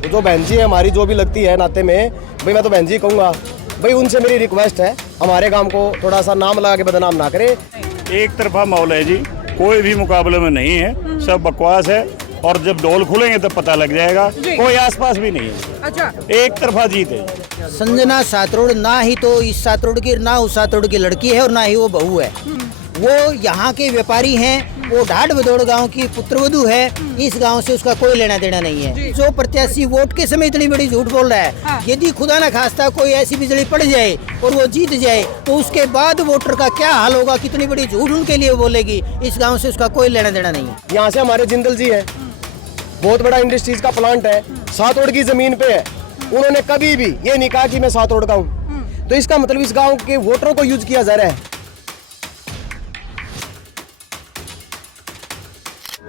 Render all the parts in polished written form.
जो बहन जी है हमारी, जो भी लगती है नाते में, भाई मैं तो बहन जी कहूँगा। भाई उनसे मेरी रिक्वेस्ट है, हमारे गांव को थोड़ा सा नाम लगा के बदनाम ना करे। एक तरफा माहौल है जी, कोई भी मुकाबले में नहीं है, सब बकवास है। और जब ढोल खुलेंगे तब पता लग जाएगा, कोई आसपास भी नहीं है। अच्छा, एक तरफा जीत है। संजना सातरोड़ ना ही तो इस सातरोड़ की, ना उस सातरोड़ की लड़की है और ना ही वो बहू है। वो यहाँ के व्यापारी हैं, वो ढाड बदौड़ गांव की पुत्रवधू है। इस गांव से उसका कोई लेना देना नहीं है। जो प्रत्याशी वोट के समय इतनी बड़ी झूठ बोल रहा है, यदि खुदा न खास्ता कोई ऐसी बिजली पड़ जाए और वो जीत जाए तो उसके बाद वोटर का क्या हाल होगा, कितनी बड़ी झूठ उनके लिए बोलेगी। इस गाँव से उसका कोई लेना देना नहीं है। यहाँ से हमारे जिंदल जी है, बहुत बड़ा इंडस्ट्रीज का प्लांट है, सातोड़ की जमीन पे है। उन्होंने कभी भी ये नहीं कहा कि मैं सातोड़ का हूँ, तो इसका मतलब इस गांव के वोटरों को यूज किया जा रहा है।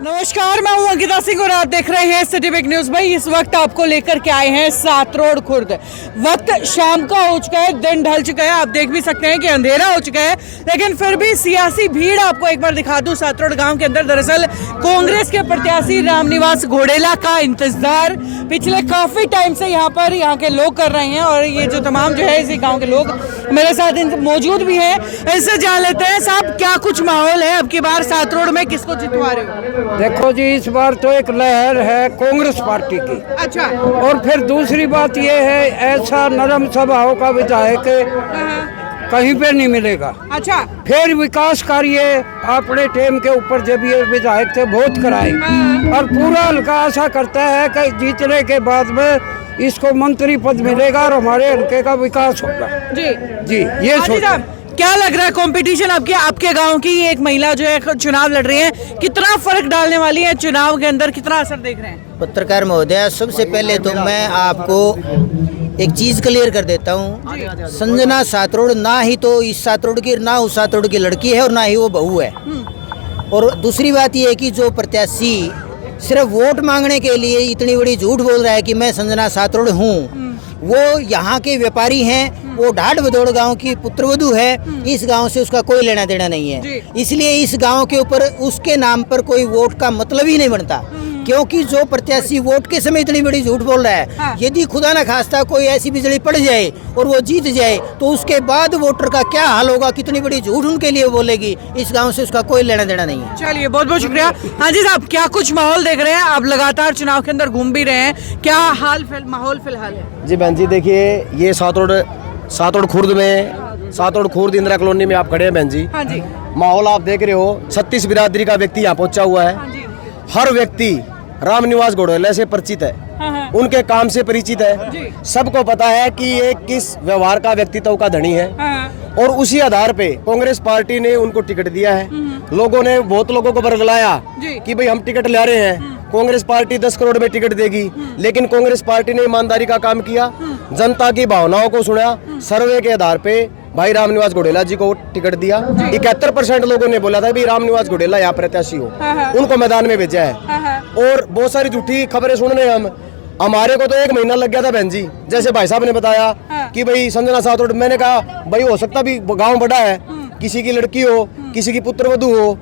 नमस्कार, मैं हूं अंकिता सिंह और आप देख रहे हैं सिटी बिग न्यूज। भाई इस वक्त आपको लेकर के आए हैं सातरोड़ खुर्द। वक्त शाम का हो चुका है, दिन ढल चुका है, आप देख भी सकते हैं कि अंधेरा हो चुका है, लेकिन फिर भी सियासी भीड़ आपको एक बार दिखा दूं। सातरोड़ गांव के अंदर दरअसल कांग्रेस के प्रत्याशी रामनिवास घोडेला का इंतजार पिछले काफी टाइम से यहाँ के लोग कर रहे हैं। और ये जो तमाम जो है इसी गाँव के लोग मेरे साथ मौजूद भी है, इससे जान लेते हैं साहब क्या कुछ माहौल है अब की बार सातरोड़ में, किसको जितवा रहे हो? देखो जी, इस बार तो एक लहर है कांग्रेस पार्टी की। अच्छा। और फिर दूसरी बात ये है, ऐसा नरम स्वभाव का विधायक कहीं पे नहीं मिलेगा। अच्छा। फिर विकास कार्य अपने टेम के ऊपर जब ये विधायक थे बहुत कराए, और पूरा हल्का आशा करता है कि जीतने के बाद में इसको मंत्री पद मिलेगा और हमारे हल्के का विकास होगा। जी ये सोच। क्या लग रहा है कंपटीशन आपके गांव की एक महिला जो है चुनाव लड़ रही है, कितना फर्क डालने वाली है चुनाव के अंदर, कितना असर देख रहे हैं? पत्रकार महोदय, सबसे पहले तो मैं आपको एक चीज क्लियर कर देता हूँ। संजना सातरोड़ ना ही तो इस सातरोड़ की, ना उस सातरोड़ की लड़की है और ना ही वो बहू है। और दूसरी बात ये है कि जो प्रत्याशी सिर्फ वोट मांगने के लिए इतनी बड़ी झूठ बोल रहा है कि मैं संजना सातरोड़ हूँ, वो यहाँ के व्यापारी हैं, वो ढाड बदौड़ गांव की पुत्रवधू है। इस गांव से उसका कोई लेना देना नहीं है, इसलिए इस गांव के ऊपर उसके नाम पर कोई वोट का मतलब ही नहीं बनता। क्योंकि जो प्रत्याशी वोट के समय इतनी बड़ी झूठ बोल रहा है, यदि खुदा न खास्ता कोई ऐसी बिजली पड़ जाए और वो जीत जाए तो उसके बाद वोटर का क्या हाल होगा, कितनी बड़ी झूठ उनके लिए बोलेगी। इस गांव से उसका कोई लेना देना नहीं है। चलिए, बहुत बहुत शुक्रिया। हाँ जी साहब, क्या कुछ माहौल देख रहे हैं आप? लगातार चुनाव के अंदर घूम भी रहे हैं, क्या माहौल फिलहाल है? जी बहन जी, देखिए ये सातोड़ खुर्द में, सातोड़ खुर्द इंदिरा कॉलोनी में आप खड़े हैं बहन जी। हाँ जी। माहौल आप देख रहे हो, 36 बिरादरी का व्यक्ति यहाँ पहुंचा हुआ है। हाँ जी। हर व्यक्ति रामनिवास घोडेला से परिचित है। हाँ। उनके काम से परिचित है। सबको पता है कि ये किस व्यवहार का, व्यक्तित्व का धनी है। हाँ। और उसी आधार पे कांग्रेस पार्टी ने उनको टिकट दिया है। लोगों ने बहुत लोगों को बरगलाया कि भाई हम टिकट ले रहे हैं, कांग्रेस पार्टी 10 करोड़ में टिकट देगी, लेकिन कांग्रेस पार्टी ने ईमानदारी का काम किया, जनता की भावनाओं को सुना, सर्वे के आधार पे भाई रामनिवास घोडेला जी को टिकट दिया। 71% लोगों ने बोला था भाई रामनिवास घोडेला यहाँ प्रत्याशी हो, उनको मैदान में भेजा है। और बहुत सारी झूठी खबरें सुन रहे हैं हमारे को तो 1 महीना लग गया था बहन जी। जैसे भाई साहब ने बताया कि भाई संजना सातरोड़, मैंने कहा भाई हो सकता भी गाँव बड़ा है, किसी की लड़की हो, किसी की पुत्रवधू हो।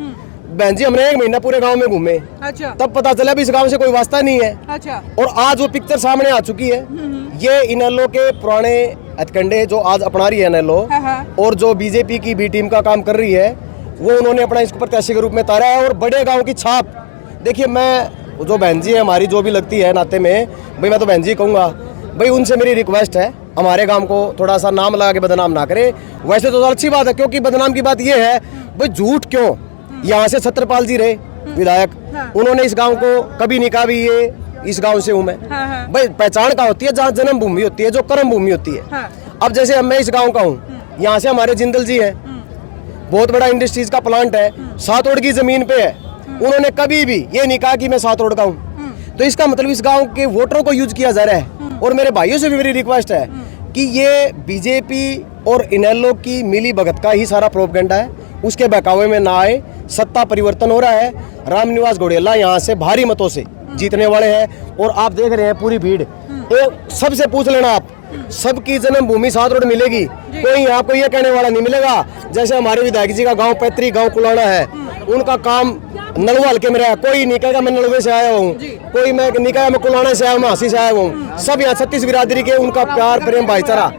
बहन जी, हमने 1 महीना पूरे गांव में घूमे। अच्छा। तब पता चला भी इस गांव से कोई वास्ता नहीं है। अच्छा। और आज वो पिक्चर सामने आ चुकी है। ये इनेलो के पुराने हथकंडे जो आज अपना रही है इनेलो, और जो बीजेपी की बी टीम का काम कर रही है, वो उन्होंने अपना इसको प्रत्याशी के रूप में उतारा है। और बड़े गाँव की छाप देखिए, मैं जो बहन जी है हमारी, जो भी लगती है नाते में, भाई मैं तो बहन जी कहूँगा। भाई उनसे मेरी रिक्वेस्ट है, हमारे गांव को थोड़ा सा नाम लगा के बदनाम ना करे। वैसे तो अच्छी बात है, क्योंकि बदनाम की बात ये है भाई झूठ क्यों। यहाँ से छत्रपाल जी रहे विधायक, उन्होंने इस गांव को कभी नहीं कहा भी ये इस गांव से हूँ मैं। भाई पहचान का होती है जहाँ जन्म भूमि होती है, जो कर्म भूमि होती है। अब जैसे मैं इस गांव का हूँ, यहाँ से हमारे जिंदल जी है, बहुत बड़ा इंडस्ट्रीज का प्लांट है, सातोड़ की जमीन पे है। उन्होंने कभी भी ये नहीं कहा कि मैं सातोड़ का हूँ, तो इसका मतलब इस गांव के वोटरों को यूज किया जा रहा है। और मेरे भाइयों से भी मेरी रिक्वेस्ट है कि ये बीजेपी और इनेलो की मिली भगत का ही सारा प्रोपगेंडा है, उसके बहकावे में ना आए। सत्ता परिवर्तन हो रहा है, रामनिवास घोडेला यहाँ से भारी मतों से जीतने वाले हैं। और आप देख रहे हैं पूरी भीड़, सबसे पूछ लेना आप, सबकी जन्मभूमि सातरोड़ मिलेगी, कोई आपको ये कहने वाला नहीं मिलेगा जैसे हमारे विधायक जी का गांव पैतृक गांव कुलाना है, उनका काम नलवाल के मेरा, कोई नहीं कहेगा मैं नलवे से आया हूँ, कोई मैं नहीं कहेगा मैं कुलाना से आया हूँ, हासी से आया हूँ। सब यहाँ 36 बिरादरी के उनका प्यार प्रेम भाईचारा।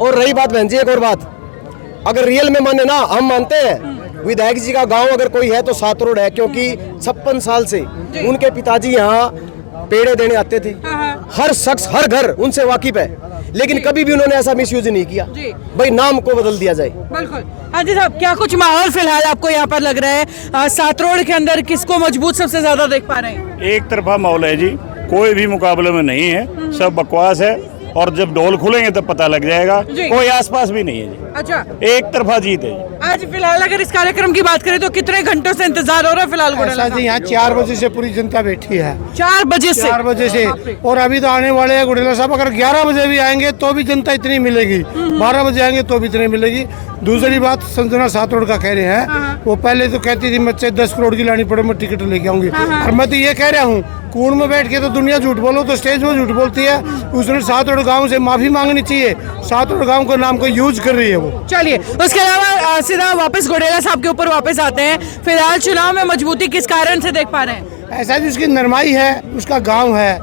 और रही बात बहन जी, एक और बात, अगर रियल में माने ना, हम मानते हैं विधायक जी का गांव अगर कोई है तो सात रोड है, क्योंकि 56 साल से उनके पिताजी यहाँ पेड़े देने आते थे। हर शख्स हर घर उनसे वाकिफ है, लेकिन कभी भी उन्होंने ऐसा मिसयूज नहीं किया भाई नाम को बदल दिया जाए। बिल्कुल। हाँ जी साहब, क्या कुछ माहौल फिलहाल आपको यहाँ पर लग रहा है? सात रोड के अंदर किसको मजबूत सबसे ज्यादा देख पा रहे हैं? एक तरफा माहौल है जी, कोई भी मुकाबले में नहीं है, सब बकवास है। और जब डोल खुलेंगे तब पता लग जाएगा, कोई आसपास भी नहीं है जी। अच्छा, एक तरफा जीत है। आज फिलहाल अगर इस कार्यक्रम की बात करें तो कितने घंटों से इंतजार हो रहा है फिलहाल? ऐसा जी, यहाँ 4 बजे से पूरी जनता बैठी है। 4 बजे से? 4 बजे से। और अभी तो आने वाले हैं गुड़ेला साहब, अगर 11 बजे भी आएंगे तो भी जनता इतनी मिलेगी, 12 बजे आएंगे तो भी इतनी मिलेगी। दूसरी बात, संजना सात रोड का कह रहे हैं, वो पहले तो कहती थी मुझसे 10 करोड़ की लानी पड़े मैं टिकट लेके आऊंगी, और मैं तो ये कह रहा हूँ कूड़ में बैठ के तो दुनिया झूठ बोलो तो स्टेज में झूठ बोलती है। उसने सात रोड गाँव से माफी मांगनी चाहिए, सात रोड गाँव के नाम को यूज कर रही है वो। चलिए, उसके अलावा सीधा वापस घोडेला साहब के ऊपर वापस आते हैं। फिलहाल चुनाव में मजबूती किस कारण से देख पा रहे हैं? ऐसा जी, उसकी नरमाई है, उसका गांव है,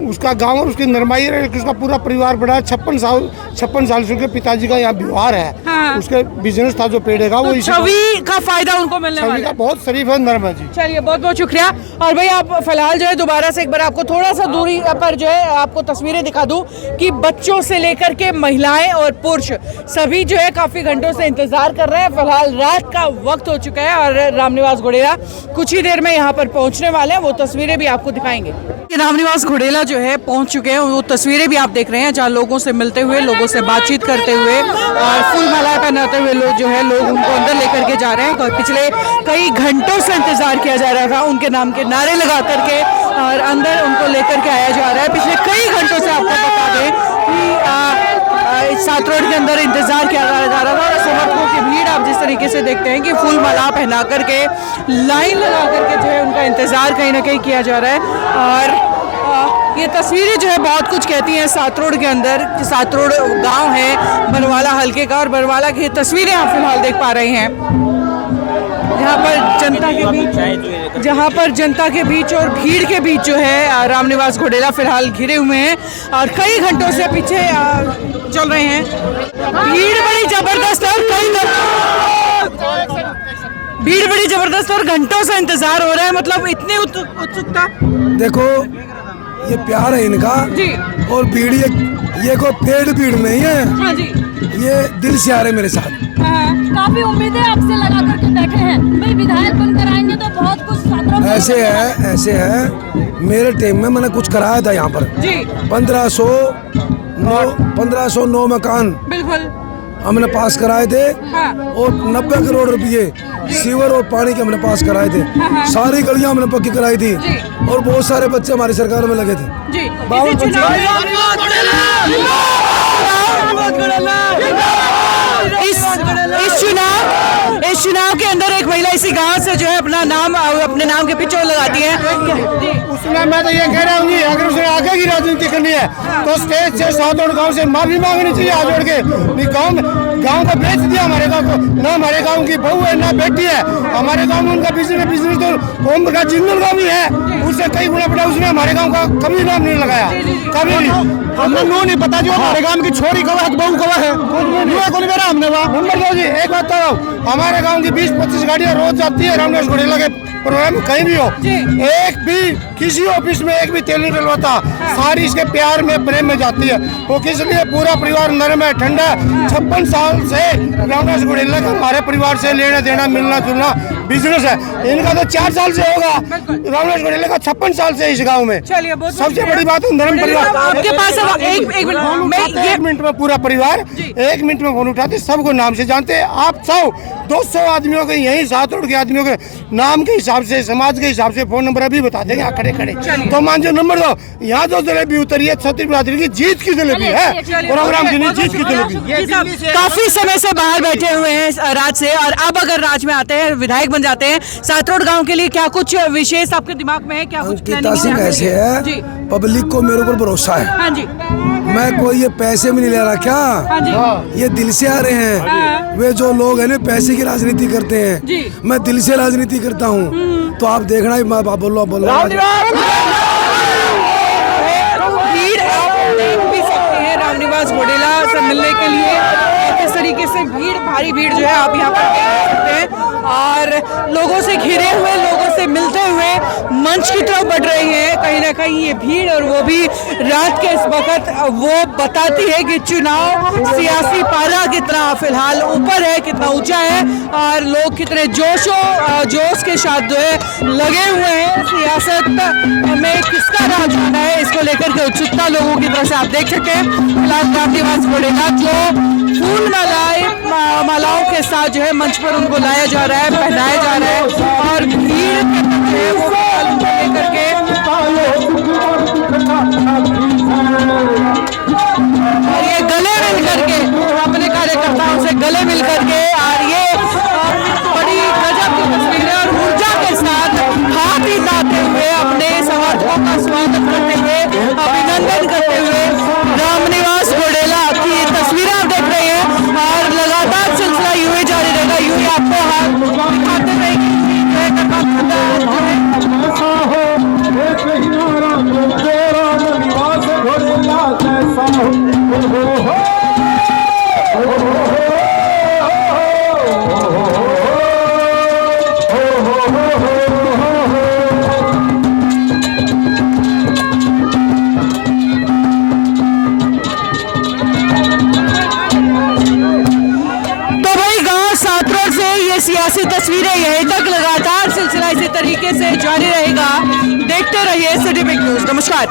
उसका गांव और उसकी नरमाई है, उसका पूरा परिवार बड़ा है। 56 साल से उसके पिताजी का यहाँ व्यवहार है। हाँ। उसके बिजनेस था जो पेड़े का, वो तो छवि का फायदा उनको मिलने वाला है। बहुत शरीफ है, नर्म है जी। चलिए, बहुत बहुत शुक्रिया। और भाई आप फिलहाल जो है दोबारा से एक बार आपको थोड़ा सा दूरी पर जो है आपको तस्वीरें दिखा दूं कि बच्चों से लेकर के महिलाएं और पुरुष सभी जो है काफी घंटों से इंतजार कर रहे हैं। फिलहाल रात का वक्त हो चुका है और रामनिवास घोडेला कुछ ही देर में यहाँ पर पहुंचने वाले हैं। वो तस्वीरें भी आपको दिखाएंगे। रामनिवास घोडेला जो है पहुंच चुके हैं, वो तस्वीरें भी आप देख रहे हैं जहाँ लोगों से मिलते हुए, लोगों से बातचीत करते हुए और फूल मालाएं पहनाते हुए लोग जो है लोग उनको अंदर लेकर के जा रहे हैं। और पिछले कई घंटों से इंतजार किया जा रहा था, उनके नाम के नारे लगा करके और अंदर उनको लेकर के आया जा रहा है। पिछले कई घंटों से आपको बता दें कि सात रोड के अंदर इंतजार किया जा रहा था और समर्थकों की भीड़ आप जिस तरीके से देखते हैं कि फूल माला पहना करके लाइन लगा करके जो है उनका इंतजार कहीं ना कहीं किया जा रहा है। और ये तस्वीरें जो है बहुत कुछ कहती हैं। सात रोड के अंदर, सात रोड गांव है बरवाला हल्के का, और बरवाला की तस्वीरें आप फिलहाल देख पा रहे हैं जहाँ पर जनता के बीच और भीड़ के बीच जो है रामनिवास घोडेला फिलहाल घिरे हुए हैं और कई घंटों से पीछे चल रहे हैं। भीड़ बड़ी जबरदस्त और घंटों से इंतजार हो रहा है। मतलब इतनी उत्सुकता। देखो, ये प्यार है इनका जी। और भीड़ ये कोई पेड़ भीड़ नहीं है। हाँ जी। ये दिल से आ रहे मेरे साथ। काफी उम्मीदें आपसे लगा करके बैठे हैं, भाई विधायक बनकर आएंगे तो बहुत कुछ ऐसे है मेरे टाइम में मैंने कुछ कराया था यहाँ पर जी। 1509 मकान बिल्कुल हमने पास कराए थे। हाँ। और 90 करोड़ रुपये सीवर और पानी के हमने पास कराए थे। सारी गलियां हमने पक्की कराई थी और बहुत सारे बच्चे हमारी सरकार में लगे थे जी। इस चुनाव के अंदर एक महिला इसी गांव से जो है अपने नाम के पीछे लगाती है। उसमें मैं तो ये कह रहा हूँ, अगर उसने आगे की राजनीति करनी है तो स्टेज से सात रोड गाँव से माफी मांगनी चाहिए हाथ जोड़ के। गाँव को बेच दिया हमारे गाँव को, ना हमारे गाँव की बहू है ना बेटी है। हमारे गाँव में उनका बिजनेस तो ओम का जिंदल गाँव भी है, उससे कई गुना बड़ा। उसने हमारे गाँव का कभी नाम नहीं लगाया, कभी भी। हमने नो नहीं पता जो हमारे गाँव की छोरी कवा है, बहू कवा है, कौन मेरा हमने वहाँ नंबर दो जी। एक बात तो हमारे गाँव की 20-25 गाड़ियाँ रोज जाती है रामनिवास घोडेला के प्रोग्राम कहीं भी हो, एक भी किसी ऑफिस में एक भी तेल नहीं डलवाता। सारी इसके प्यार में प्रेम में जाती है। वो किस लिए पूरा परिवार नरम है, ठंडा। 56 साल से रामनिवास घोडेला का हमारे परिवार से लेना देना मिलना जुलना बिजनेस है। इनका तो 4 साल से होगा, रामनिवास घोडेला का 56 साल से इस गाँव में। सबसे बड़ी बात है नरम परिवार। आपके पास एक मिनट में पूरा परिवार 1 मिनट में फोन उठाते, सबको नाम से जानते हैं। आप 100-200 आदमियों के यही सात रोड के आदमियों के नाम के हिसाब से, समाज के हिसाब से फोन नंबर अभी बता देंगे खड़े खड़े। तो मान जो नंबर दो, यहाँ जो जलेबी उतरी है 36 बिरादरी की जीत की जलेबी है, प्रोग्राम की नहीं, जीत की जलेबी। काफी समय से बाहर बैठे हुए हैं राज से, और अब अगर राज में आते हैं, विधायक बन जाते हैं। सातरोड गांव के लिए क्या कुछ विशेष आपके दिमाग में है, क्या कुछ अंकिता सिंह ऐसे है, जी पब्लिक को मेरे ऊपर भरोसा है। हाँ जी, मैं कोई ये पैसे में नहीं ले रहा क्या, हाँ जी, ये दिल से आ रहे हैं। वे जो लोग हैं ना पैसे की राजनीति करते हैं, जी। मैं दिल से राजनीति करता हूँ। तो आप देखना ही मैं बोलो भीड़ आप देख भी सकते हैं रामनिवास घोडेला से मिलने के लिए। किस तरीके से भारी भीड़ जो है आप यहाँ पर देख सकते हैं, और लोगों से घिरे हुए, लोगों से मिलते हुए मंच की तरफ बढ़ रहे हैं। कहीं ना कहीं ये भीड़, और वो भी रात के इस वक्त, वो बताती है कि चुनाव सियासी पारा कितना फिलहाल ऊपर है, कितना ऊंचा है, और लोग कितने जोश के साथ जो है लगे हुए हैं। सियासत में किसका राज होना है, इसको लेकर के उत्सुकता लोगों की तरफ से आप देख सकते हैं। फिलहाल रामनिवास घोडेला जो फूल मालाओं के साथ जो है मंच पर उनको लाया जा रहा है, पहनाया जा रहा है, और भीड़ जो है वो लेकर के और ये गले मिल करके अपने कार्यकर्ताओं से गले मिल करके, और ये बड़ी गजब की तस्वीर है, और ऊर्जा के साथ हाथ हिलाते हुए अपने समर्थकों का स्वागत करते हुए, अभिनंदन करते हुए रामनिवास घोडेला की तस्वीरें आप देख रहे हैं। और लगातार सिलसिला यूं ही जारी रहेगा, यूं ही आपको हाथ दिखाते रहेंगे। सियासी तस्वीरें यहीं तक लगातार सिलसिला इसी तरीके से जारी रहेगा। देखते रहिए सिटी बिग न्यूज़। नमस्कार।